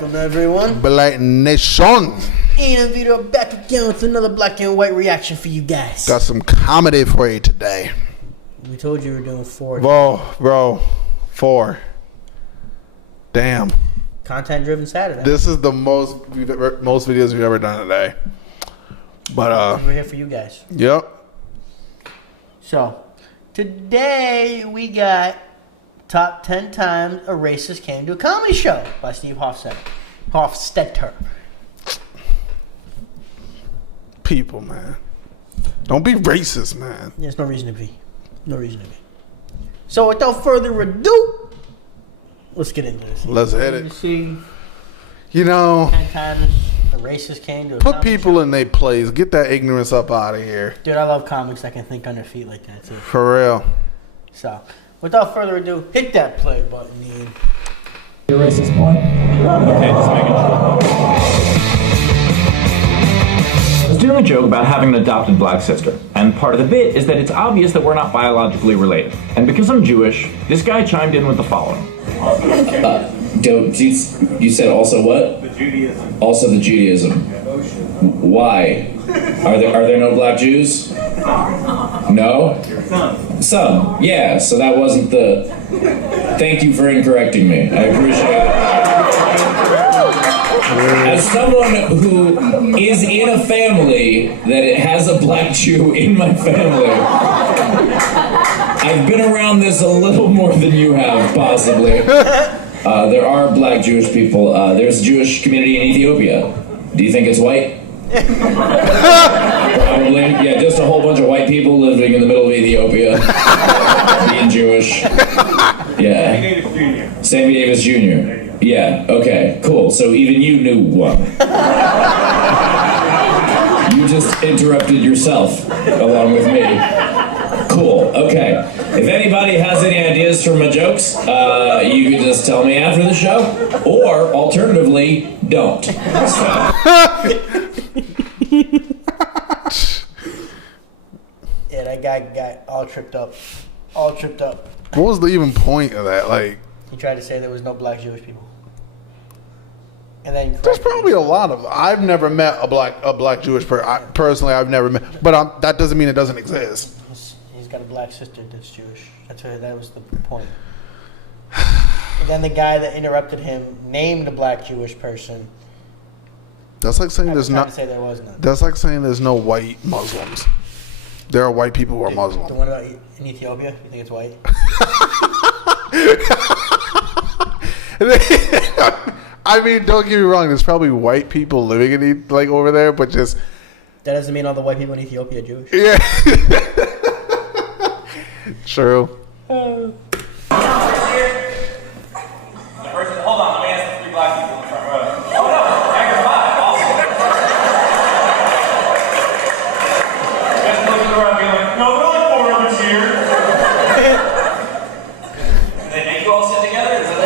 Welcome everyone. Blite Nation. Ian and Vito are back again with another black and white reaction for you guys. Got some comedy for you today. We told you we were doing 4. Bro, 4. Damn. Content driven Saturday. This is the most videos we've ever done today. But we're here for you guys. Yep. So today we got top 10 times a racist came to a comedy show by Steve Hofstetter. People, man. Don't be racist, man. There's no reason to be. No reason to be. So without further ado, let's get into this. Let's hit it. See, you know, 10 times a racist came to a put comedy people show. in their place. Get that ignorance up out of here. Dude, I love comics that can think on their feet like that too. For real. So, without further ado, hit that play button, Ian. Your racist point? Okay, just making sure. I was doing a joke about having an adopted black sister, and part of the bit is that it's obvious that we're not biologically related. And because I'm Jewish, this guy chimed in with the following. You said also what? The Judaism. Also the Judaism. Why? Are there no black Jews? No? Some. Yeah, so that wasn't the... Thank you for correcting me. I appreciate it. As someone who is in a family that has a black Jew in my family, I've been around this a little more than you have, possibly. There are black Jewish people. There's a Jewish community in Ethiopia. Do you think it's white? Probably. Yeah, just a whole bunch of white people living in the middle of Ethiopia. Being Jewish. Yeah. Sammy Davis Jr. Yeah, okay, cool. So even you knew one. You just interrupted yourself along with me. Cool, okay. If anybody has any ideas for my jokes, you can just tell me after the show, or alternatively, don't. Yeah, that guy got all tripped up. All tripped up. What was the even point of that? Like, he tried to say there was no black Jewish people. And then there's probably a lot of them. I've never met a black Jewish person. Personally, I've never met, but that doesn't mean it doesn't exist. He's got a black sister that's Jewish. That was the point. And then the guy that interrupted him named a black Jewish person. That's like saying there's not. not. Say there was none. That's like saying there's no white Muslims. There are white people who are Muslim. The one about in Ethiopia, you think it's white? I mean, don't get me wrong. There's probably white people living in over there, but just that doesn't mean all the white people in Ethiopia are Jewish. Yeah. True. Hold on, let me ask the 3 black people in the front row. Oh no, Hector 5, awesome. You guys looking around being like, no, there are only 4 others here. Did they make you all sit together? Is that it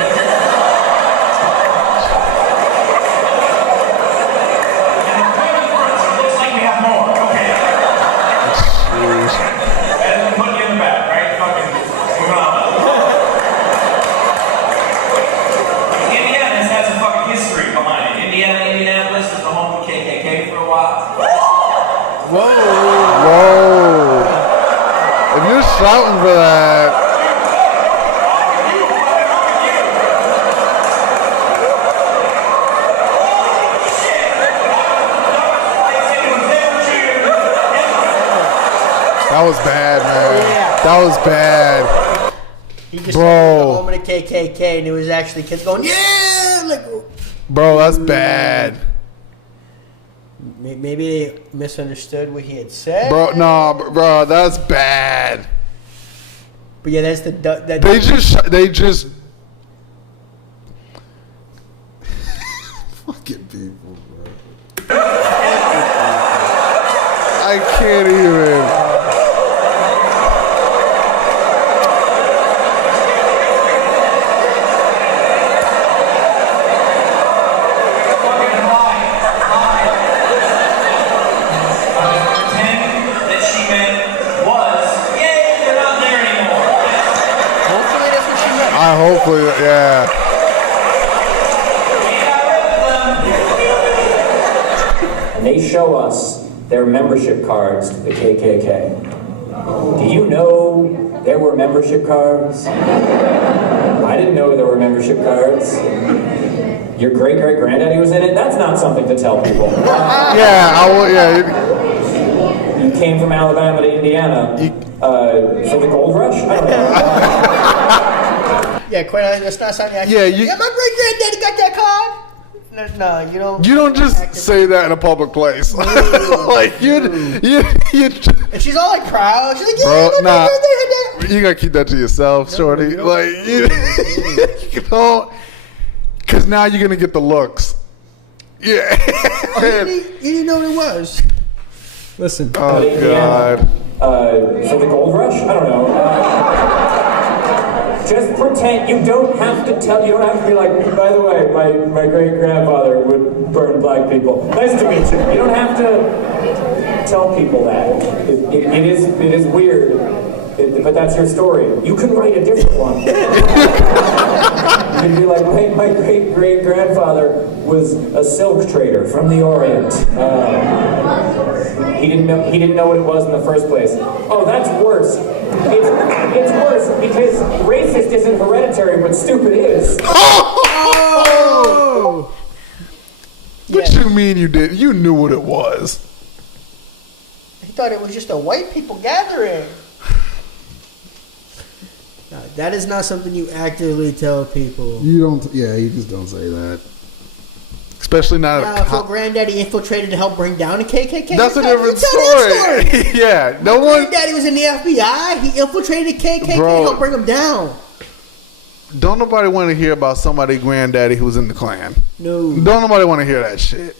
looks like we have more. Okay. And then put you in the back, right? Fucking moving on. Indianapolis has a fucking history behind it. Indianapolis is the home of KKK for a while. Whoa! If you're shouting for that. That was bad, man. Yeah. That was bad. He just said it was the home of the KKK, and it was actually kids going, yeah! Like, bro, that's bad. Maybe they misunderstood what he had said. Bro, no, bro, that's bad. But yeah, that's They just fucking people, bro. I can't even. Hopefully, Hopefully, yeah. and they show us their membership cards to the KKK. Do you know there were membership cards? I didn't know there were membership cards. Your great-great-granddaddy was in it? That's not something to tell people. You came from Alabama to Indiana for the gold rush? I don't know. Yeah, quite honestly, that's not something I Yeah, you- my great-granddaddy got that card? No, you don't. You don't just say that in a public place. Like you. And she's all like proud. She's like, yeah, Bro, my nah. great-granddaddy had that. You gotta keep that to yourself, shorty. you don't. Like you don't, because now you're gonna get the looks. Yeah. You didn't know what it was. Listen. Oh God. For the gold rush? I don't know. Just pretend. You don't have to tell. You don't have to be like, by the way, my great-grandfather would burn black people. Nice to meet you. You don't have to tell people that. It is weird. But that's your story. You can write a different one. You can be like, my great-great-grandfather was a silk trader from the Orient. He didn't know what it was in the first place. Oh, that's worse. It's worse because racist isn't hereditary, but stupid is. Oh! What you mean you did? You knew what it was. He thought it was just a white people gathering. No, that is not something you actively tell people. You don't. Yeah, you just don't say that. Especially not. Now, if your granddaddy infiltrated to help bring down the KKK, That's a you tell different that story. Yeah, no My one. granddaddy was in the FBI. He infiltrated the KKK Bro. to help bring them down. Don't nobody want to hear about somebody's granddaddy who was in the Klan. No. Don't nobody want to hear that shit.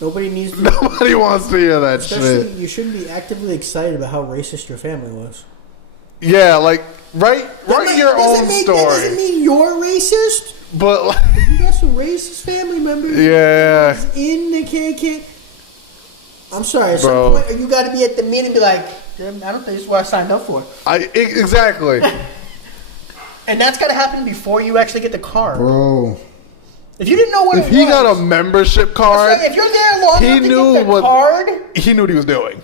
Nobody needs to. Nobody wants to hear that Especially, shit. you shouldn't be actively excited about how racist your family was. Yeah, like write your own That story. doesn't mean you're racist. But like, You got some racist family members. yeah, In the KKK. I'm sorry. At some Bro. point, you got to be at the meeting and be like, "Damn, I don't think this is what I signed up for." exactly. And that's got to happen before you actually get the card. Bro. If you didn't know what If it he was, got a membership card, if you're there long he enough to knew get the what- card, he knew what he was doing.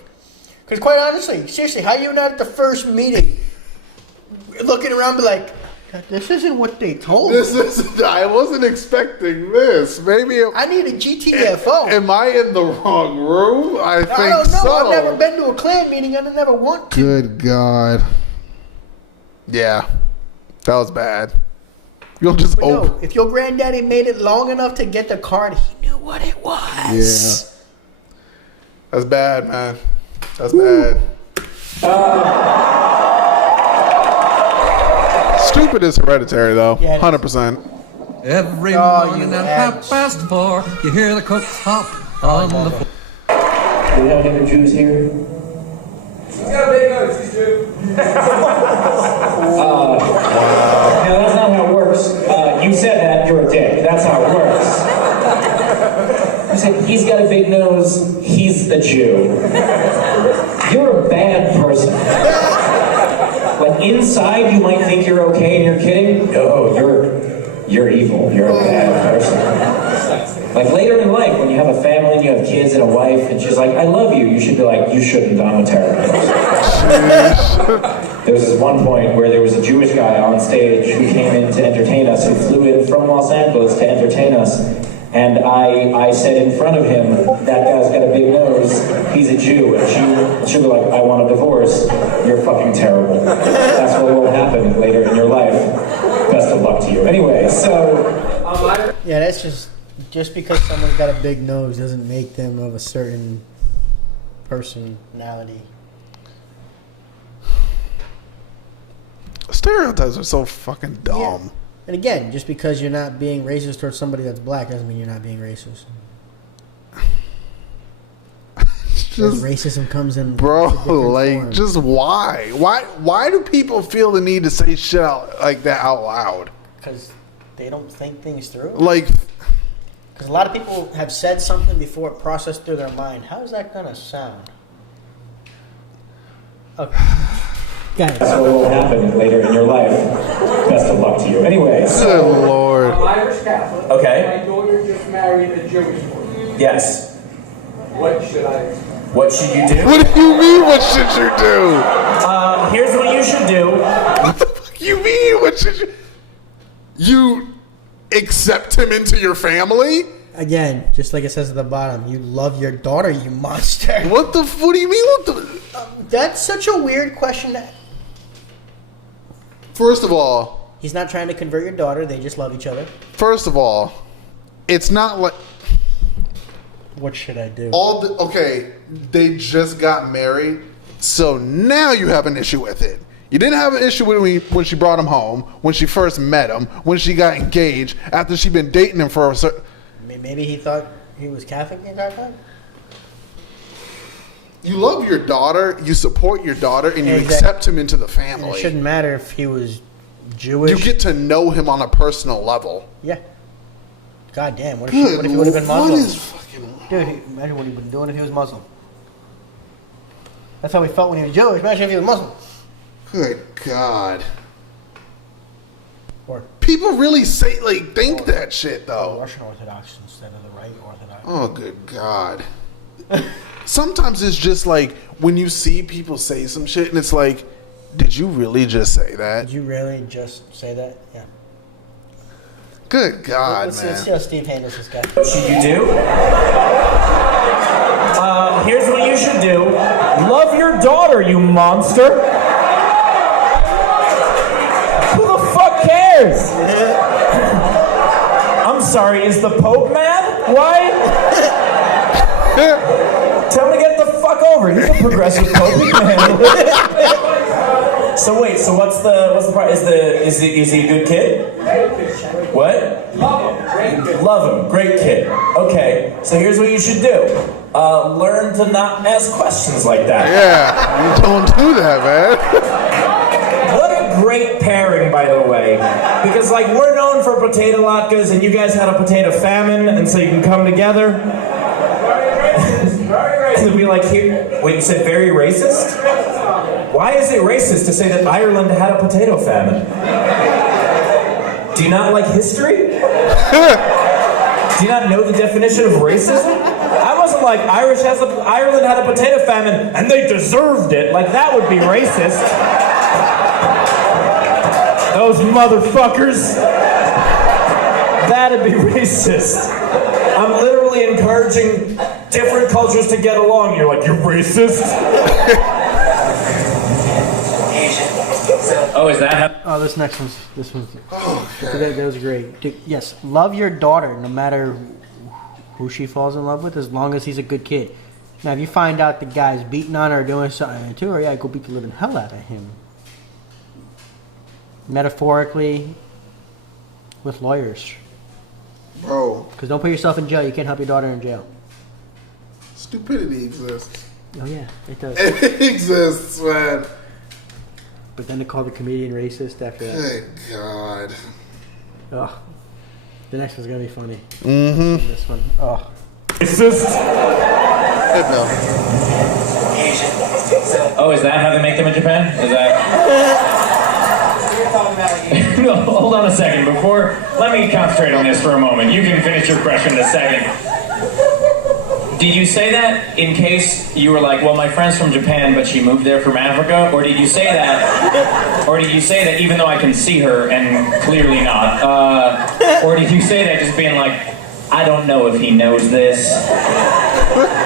because quite honestly, seriously, how you not at the first meeting looking around be like, this isn't what they told me. I wasn't expecting this. Maybe I need a GTFO. am I in the wrong room? I think I don't know. so. I've never been to a Klan meeting and I never want to. Good God. Yeah, that was bad. You'll just But no, if your granddaddy made it long enough to get the card, he knew what it was. Yeah. That's bad, man. That's bad. Stupid is hereditary, though. Yeah, it is. 100%. Every Oh, morning you at ass. 4:30, you hear the cooks hop on the floor. Do we have any Jews here? No, that's not how it works. You said that, you're a dick. That's how it works. You said, he's got a big nose, he's a Jew. You're a bad person. Like, inside you might think you're okay and you're kidding. No, you're evil. You're a bad person. Like, later in life, when you have a family and you have kids and a wife, and she's like, I love you, you should be like, you shouldn't, I'm a terrorist. There was this one point where there was a Jewish guy on stage who came in to entertain us, who flew in from Los Angeles to entertain us, and I said in front of him, that guy's got a big nose, he's a Jew, and she'll be like, I want a divorce, you're fucking terrible. That's what will happen later in your life. Best of luck to you. Anyway, so... Yeah, that's just because someone's got a big nose doesn't make them of a certain personality. Stereotypes are so fucking dumb. Yeah. And again, just because you're not being racist towards somebody that's black doesn't mean you're not being racist. Because racism comes in Bro, lots of different like, forms. just why? Why do people feel the need to say shit out like that out loud? Because they don't think things through. Like, Because a lot of people have said something before it processed through their mind. How is that going to sound? Okay. Guys. That's what will happen later in your life. Best of luck to you. Anyway, good so... Lord. I'm Irish Catholic. Okay. My daughter just married a Jewish boy. Yes. What should you do? What do you mean? What should you do? Here's what you should do. What the fuck you mean? What should you? You accept him into your family? Again, just like it says at the bottom, you love your daughter, you monster. What the? What do you mean? What the? That's such a weird question. First of all, He's not trying to convert your daughter. They just love each other. it's not like What should I do? okay. They just got married, so now you have an issue with it. You didn't have an issue with when she brought him home, when she first met him, when she got engaged, after she'd been dating him for a certain. Maybe he thought he was Catholic the entire time? You love your daughter, you support your daughter, and you Exactly. accept him into the And family. it shouldn't matter if he was Jewish. You get to know him on a personal level. Yeah. God damn. What if, Good. what if he would have been Muslim? What is fucking? Dude, imagine what he would have been doing if he was Muslim. That's how he felt when he was Jewish. Imagine if he was Muslim. Good God. Or People really think that shit though. Russian Orthodox instead of the right Orthodox. Oh, good God. Sometimes it's just like when you see people say some shit and it's like, did you really just say that? Did you really just say that? Yeah. Good God, Let's man. see how Steve handles this guy. What should you do? Here's what you should do. Love your daughter, you monster. Who the fuck cares? I'm sorry, is the Pope mad? Why? Tell him to get the fuck over. He's a progressive Pope. He can handle it. So wait, so what's the part? Is he a good kid? What? Love him. Great kid. Okay, so here's what you should do. Learn to not ask questions like that. Yeah, you don't do that, man. What a great pairing, by the way. Because, like, we're known for potato latkes, and you guys had a potato famine, and so you can come together. And be like, here. Wait, you said very racist? Why is it racist to say that Ireland had a potato famine? Do you not like history? Do you not know the definition of racism? I wasn't like, Ireland had a potato famine, and they deserved it. Like, that would be racist. Those motherfuckers. That'd be racist. I'm literally encouraging different cultures to get along. You're like, you're racist? Oh, is that how? Oh, this one's. That was great. Dude, yes, love your daughter no matter who she falls in love with, as long as he's a good kid. Now, if you find out the guy's beating on her or doing something to her, yeah, go beat the living hell out of him. Metaphorically, with lawyers. Bro, Because don't put yourself in jail. You can't help your daughter in jail. stupidity exists. Oh, yeah, it does. It exists, man. But then to call the comedian racist after that. Good God. Oh, the next one's going to be funny. Mm-hmm. This one. Oh. Racist? Good no. Oh, is that how they make them in Japan? Is that? No, hold on a second. Let me concentrate on this for a moment. You can finish your question in a second. Did you say that in case you were like, well, my friend's from Japan, but she moved there from Africa? Or did you say that even though I can see her and clearly not? Or did you say that just being like, I don't know if he knows this,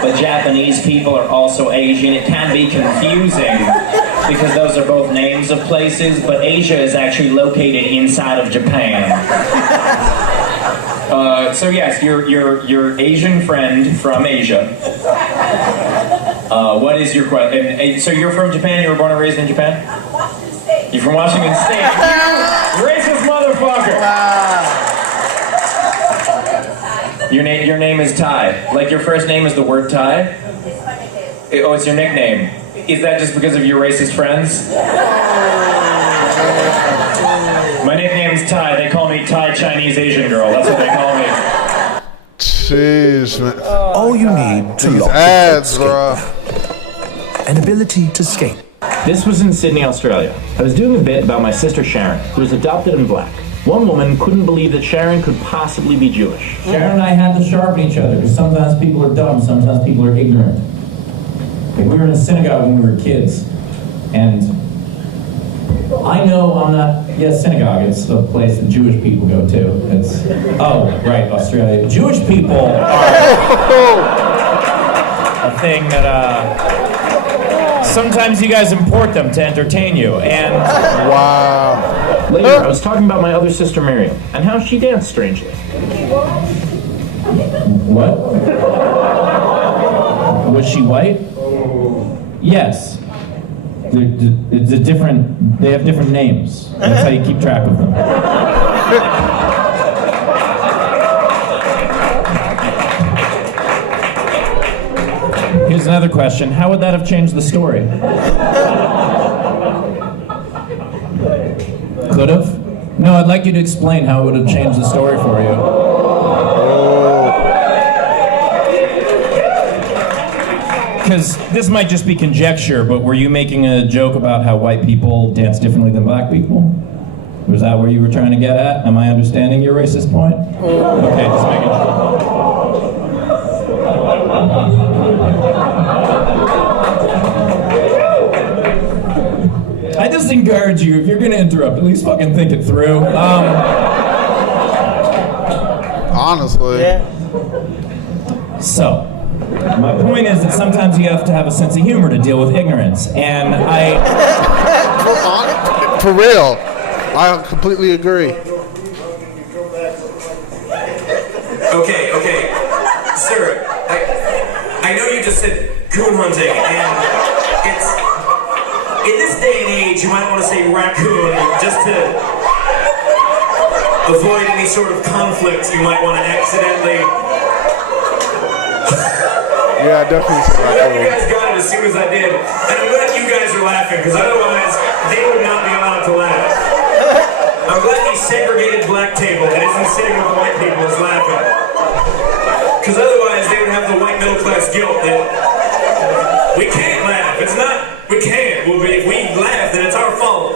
but Japanese people are also Asian. It can be confusing because those are both names of places, but Asia is actually located inside of Japan. So yes, your Asian friend from Asia. What is your question? So you're from Japan? You were born and raised in Japan? Washington State. You're from Washington State. You racist motherfucker. Your name is Ty. Like your first name is the word Ty? It's my nickname. Oh, it's your nickname. Is that just because of your racist friends? My nickname's Ty. They call me Thai Chinese Asian girl. That's what they call me. Jeez, man. All you need to These lock ads, bro. an ability to skate. This was in Sydney, Australia. I was doing a bit about my sister Sharon, who was adopted and black. One woman couldn't believe that Sharon could possibly be Jewish. Sharon and I had to sharpen each other because sometimes people are dumb, sometimes people are ignorant. Like, we were in a synagogue when we were kids, and I know I'm not, yes, synagogue, it's a place that Jewish people go to. It's, oh, right, Australia. Jewish people are a thing that, sometimes you guys import them to entertain you, and... Wow. Later, I was talking about my other sister Miriam, and how she danced strangely. What? Was she white? Yes. It's a different, they have different names. That's how you keep track of them. Here's another question. How would that have changed the story? Could have? No, I'd like you to explain how it would have changed the story for you. Because this might just be conjecture, but were you making a joke about how white people dance differently than black people? Was that where you were trying to get at? Am I understanding your racist point? Okay, just making sure. I just encourage you, if you're gonna interrupt, at least fucking think it through. Honestly. Yeah. So, my point is that sometimes you have to have a sense of humor to deal with ignorance, and For real. I completely agree. Okay. Sir, I know you just said coon hunting, and it's... In this day and age, you might want to say raccoon just to avoid any sort of conflict you might want to accidentally... Yeah, I definitely said I know you raccoon. guys got it as soon as I did, and I'm glad you guys are laughing, because otherwise, they would not be allowed to laugh. I'm glad the segregated black table that isn't sitting with the white people is laughing. Because otherwise, they would have the white middle class guilt that we can't laugh. It's not, we can't. Well, if we laugh, then it's our fault.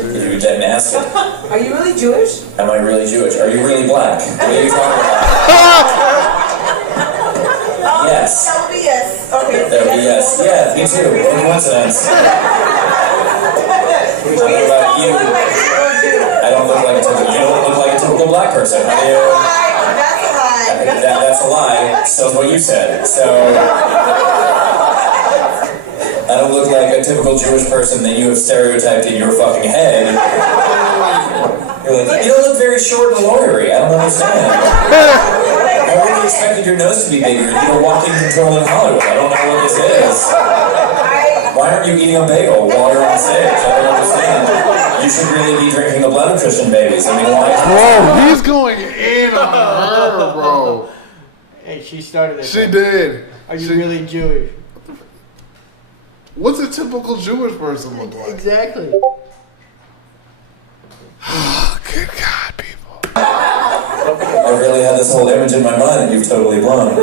You didn't ask it. Are you really Jewish? Am I really Jewish? Are you really black? What are you talking about? Yes. That would be yes. Okay. That would be yes. Yeah, me too. What a coincidence. What about you? I don't look like a typical. You don't look like a typical black person. How do you? That's a lie. That's a lie. So is what you said. So I don't look like a typical Jewish person that you have stereotyped in your fucking head. You're like, you don't look very short and lawyery. I don't understand. I really expected your nose to be bigger. You're walking controlling Hollywood. I don't know what this is. Why aren't you eating a bagel? Water on stage? I don't understand. You should really be drinking the blood of Christian babies. I mean, why? Bro, he's going in on her, bro. Hey, she started it. She did. Are you really Jewish? What's a typical Jewish person look like? Exactly. Good God, people. I really had this whole image in my mind that you've totally blown.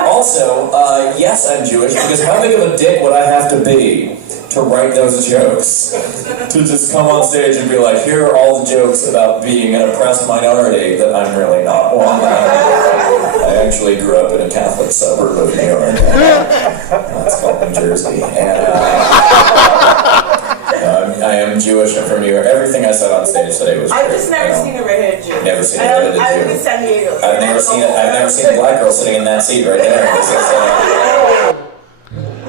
Also, yes, I'm Jewish, because how big of a dick would I have to be to write those jokes? To just come on stage and be like, here are all the jokes about being an oppressed minority that I'm really not one. I actually grew up in a Catholic suburb of New York. That's called New Jersey. And I am Jewish and from New York. Everything I said on stage today was great. I've just never seen a redheaded Jew. Never seen a redheaded Jew. I live in San Diego. I've never seen a black girl sitting in that seat right there. This is,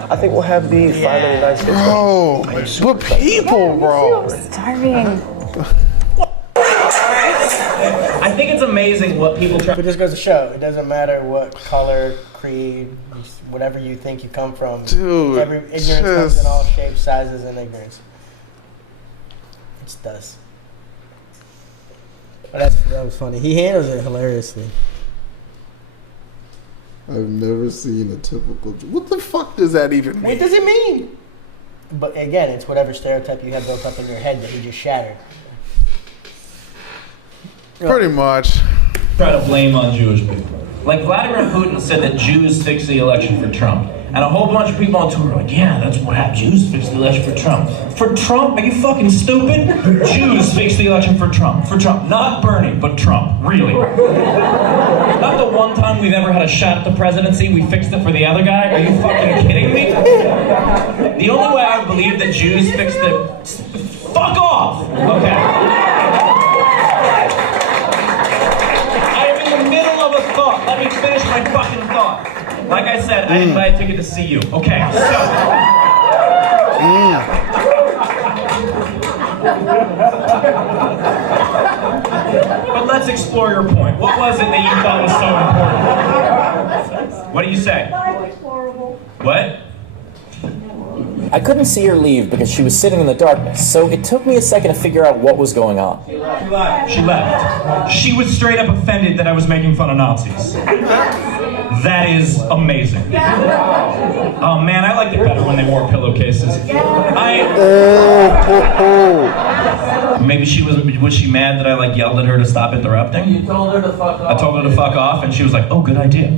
I think we'll have the 599 cents. Bro, what people, bro? Starving. I think it's amazing what people try. But this goes to show, it doesn't matter what color, creed, whatever you think you come from. Dude, every ignorance comes in all shapes, sizes, and ignorance. It does. But that was funny. He handles it hilariously. I've never seen a typical. What the fuck does that even mean? What does it mean? But again, it's whatever stereotype you have built up in your head that he just shattered. Pretty much. Try to blame on Jewish people. Like Vladimir Putin said that Jews fixed the election for Trump. And a whole bunch of people on Twitter were like, yeah, that's what happened. Jews fixed the election for Trump. For Trump? Are you fucking stupid? Jews fixed the election for Trump. For Trump. Not Bernie, but Trump. Really. Not the one time we've ever had a shot at the presidency, we fixed it for the other guy. Are you fucking kidding me? The only way I believe that Jews fixed it... Fuck off! Okay. I am in the middle of a thought. Let me finish my fucking thought. Like I said, I didn't buy a ticket to see you. Okay, so... But let's explore your point. What was it that you thought was so important? What do you say? What? I couldn't see her leave because she was sitting in the darkness, so it took me a second to figure out what was going on. She left. She was straight up offended that I was making fun of Nazis. That is amazing. Oh man, I liked it better when they wore pillowcases. Maybe she was she mad that I like yelled at her to stop interrupting? You told her to fuck off. I told her to fuck off and she was like, oh, good idea.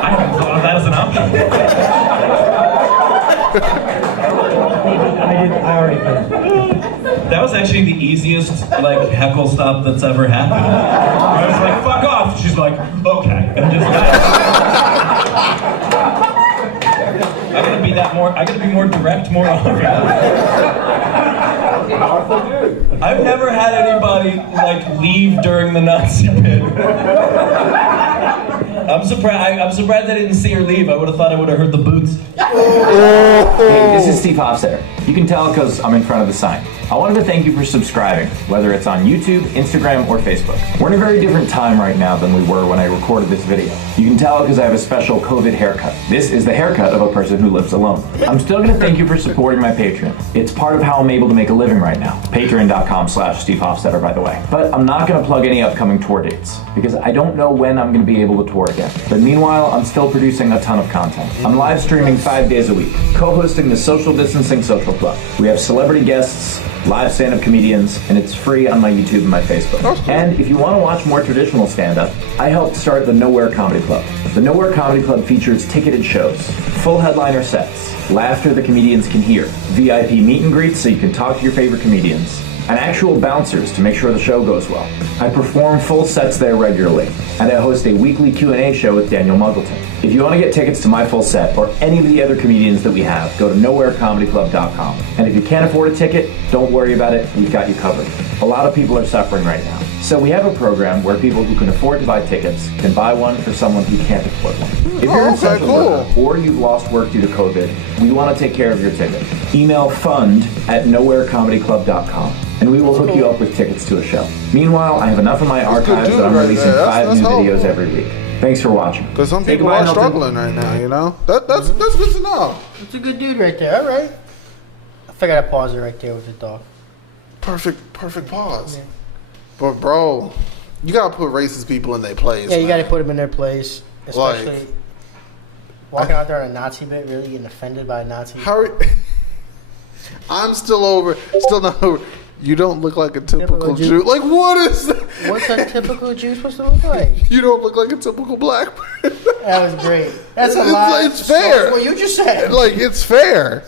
I haven't thought of that as an option. I already finished. That was actually the easiest like heckle stop that's ever happened. I was like, fuck off. She's like, okay. And just I gotta be more direct more often. I've never had anybody like leave during the Nazi bit. I'm surprised I didn't see her leave. I would have thought I would have heard the boots. Hey, this is Steve Hofstetter. You can tell because I'm in front of the sign. I wanted to thank you for subscribing, whether it's on YouTube, Instagram, or Facebook. We're in a very different time right now than we were when I recorded this video. You can tell because I have a special COVID haircut. This is the haircut of a person who lives alone. I'm still going to thank you for supporting my Patreon. It's part of how I'm able to make a living right now. Patreon.com/Steve Hofstetter, by the way. But I'm not going to plug any upcoming tour dates because I don't know when I'm going to be able to tour again. But meanwhile, I'm still producing a ton of content. I'm live streaming 5 days a week, co-hosting the Social Distancing Social Club. We have celebrity guests, live stand-up comedians, and it's free on my YouTube and my Facebook. And if you want to watch more traditional stand-up, I helped start the Nowhere Comedy Club. The Nowhere Comedy Club features ticketed shows, full headliner sets, laughter the comedians can hear, VIP meet and greets so you can talk to your favorite comedians, and actual bouncers to make sure the show goes well. I perform full sets there regularly, and I host a weekly Q&A show with Daniel Muggleton. If you want to get tickets to my full set or any of the other comedians that we have, go to nowherecomedyclub.com. And if you can't afford a ticket, don't worry about it, we've got you covered. A lot of people are suffering right now. So we have a program where people who can afford to buy tickets can buy one for someone who can't afford one. If you're an essential worker or you've lost work due to COVID, we want to take care of your ticket. Email fund@nowherecomedyclub.com. and we will hook you up with tickets to a show. Meanwhile, I have enough of my archives that I'm releasing 5 new videos every week. Thanks for watching. Because some people are struggling right now, you know? That's good to know. It's a good dude right there. All right. I figured I'd pause it right there with the dog. Perfect pause. Yeah. But, bro, you got to put racist people in their place. Yeah, you got to put them in their place. Especially walking out there on a Nazi bit, really getting offended by a Nazi. I'm still not over. You don't look like a typical Jew. Like, what is that? What's a typical Jew supposed to look like? You don't look like a typical black person. That was great. That's a lie. It's fair. What you just said. Like, it's fair.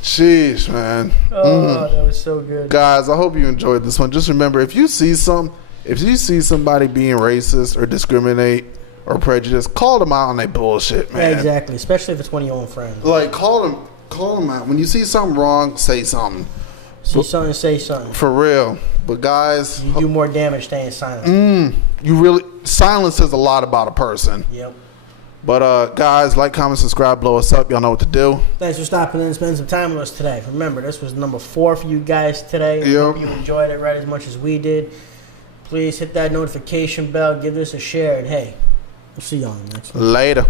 Jeez, man. That was so good. Guys, I hope you enjoyed this one. Just remember, if you see somebody being racist or discriminate or prejudice, call them out on their bullshit, man. Yeah, exactly. Especially if it's one of your own friends. Like, call them out. When you see something wrong, say something. See something, say something. For real. But guys, you do more damage staying silent. Silence says a lot about a person. Yep. But guys, like, comment, subscribe, blow us up. Y'all know what to do. Thanks for stopping in and spending some time with us today. Remember, this was number 4 for you guys today. I hope you enjoyed it right as much as we did. Please hit that notification bell, give this a share, and hey, we'll see y'all in the next one. Later.